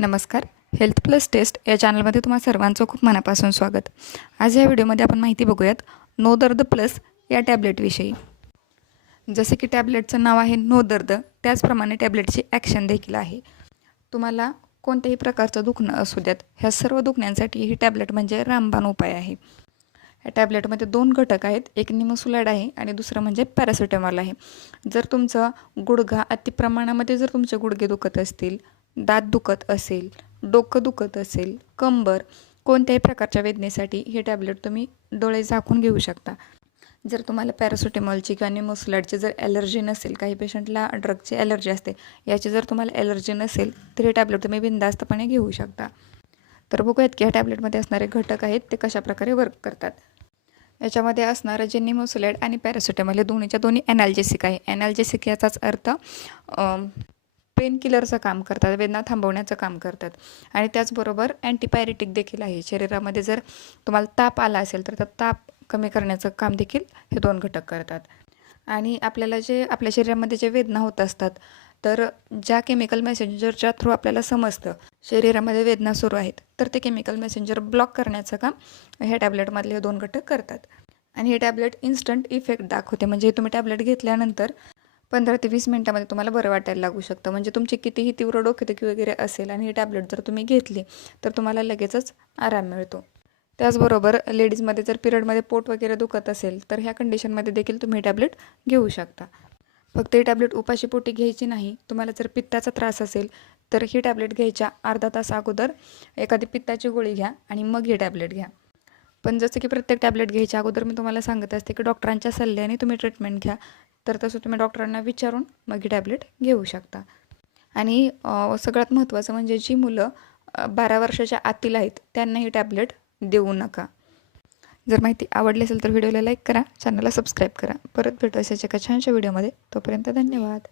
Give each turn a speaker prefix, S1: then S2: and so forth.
S1: नमस्कार. Health plus taste या चॅनलमध्ये तुम्हा सर्वांचं खूप मनापासून स्वागत. आज या व्हिडिओमध्ये आपण माहिती बघूयात नो दर्द प्लस या टॅबलेटविषयी जसे की टॅबलेटचं नाव आहे नो दर्द त्याचप्रमाणे टॅबलेटची ॲक्शन देखील आहे. तुम्हाला कोणत्याही प्रकारचं दुखणं असू द्यात ह्या सर्व दुखण्यांसाठी ही टॅबलेट म्हणजे रामबाण उपाय आहे. या टॅबलेटमध्ये दोन घटक आहेत एक निमोसुलाड आहे आणि दुसरं म्हणजे पॅरासिटेमॉल आहे. जर तुमचं गुडघा अतिप्रमाणामध्ये जर तुमचे गुडघे दुखत असतील दात दुखत असेल डोकं दुखत असेल कंबर कोणत्याही प्रकारच्या वेदनेसाठी हे टॅबलेट तुम्ही डोळे झाकून घेऊ शकता. जर तुम्हाला पॅरासिटेमॉलची किंवा निमोसुलाडची जर ॲलर्जी नसेल काही पेशंटला ड्रगची ॲलर्जी असते याची जर तुम्हाला ॲलर्जी नसेल तर हे टॅबलेट तुम्ही बिनधास्तपणे घेऊ शकता. तर बघूयात की ह्या टॅबलेटमध्ये असणारे घटक आहेत ते कशाप्रकारे वर्क करतात. याच्यामध्ये असणारं जे निमोसुलेट आणि पॅरासिटेमॉल हे दोन्हीच्या दोन्ही ॲनाल्जेसिक आहे. ॲनाल्जेसिक याचाच अर्थ पेन किलरचं काम करतात वेदना थांबवण्याचं काम करतात. आणि त्याचबरोबर अँटीपायरेटिक देखील आहे. शरीरामध्ये जर तुम्हाला ताप आला असेल तर ताप कमी करण्याचं काम देखील हे दोन घटक करतात. आणि आपल्याला जे आपल्या शरीरामध्ये जे वेदना होत असतात तर ज्या केमिकल मेसेंजरच्या थ्रू आपल्याला समजतं शरीरामध्ये वेदना सुरू आहेत तर ते केमिकल मेसेंजर ब्लॉक करण्याचं काम ह्या टॅबलेटमधले हे दोन घटक करतात. आणि हे टॅबलेट इन्स्टंट इफेक्ट दाखवते. म्हणजे तुम्ही टॅबलेट घेतल्यानंतर पंधरा ते वीस मिनटामध्ये तुम्हाला बरं वाटायला लागू शकतं. म्हणजे तुमची कितीही तीव्र डोकेदुखी वगैरे असेल आणि ही टॅबलेट जर तुम्ही घेतली तर तुम्हाला लगेचच आराम मिळतो. त्याचबरोबर लेडीजमध्ये जर पिरियडमध्ये पोट वगैरे दुखत असेल तर ह्या कंडिशनमध्ये देखील तुम्ही टॅबलेट घेऊ शकता. फक्त ही टॅबलेट उपाशी पोटी घ्यायची नाही तुम्हाला जर पित्ताचा त्रास असेल तर ही टॅबलेट घ्यायच्या अर्धा तास अगोदर एखादी पित्ताची गोळी घ्या आणि मग ही टॅबलेट घ्या. पण जसं की प्रत्येक टॅबलेट घ्यायच्या अगोदर मी तुम्हाला सांगत असते की डॉक्टरांच्या सल्ल्याने तुम्ही ट्रीटमेंट घ्या. तर तसं तुम्ही डॉक्टरांना विचारून मग ही टॅबलेट घेऊ शकता. आणि सगळ्यात महत्त्वाचं म्हणजे जी मुलं बारा वर्षाच्या आतील आहेत त्यांना ही टॅबलेट देऊ नका. जर माहिती आवडली असेल तर व्हिडिओला लाईक करा चॅनलला सबस्क्राईब करा. परत भेटू अशाच एका छानशा व्हिडिओमध्ये. तोपर्यंत धन्यवाद.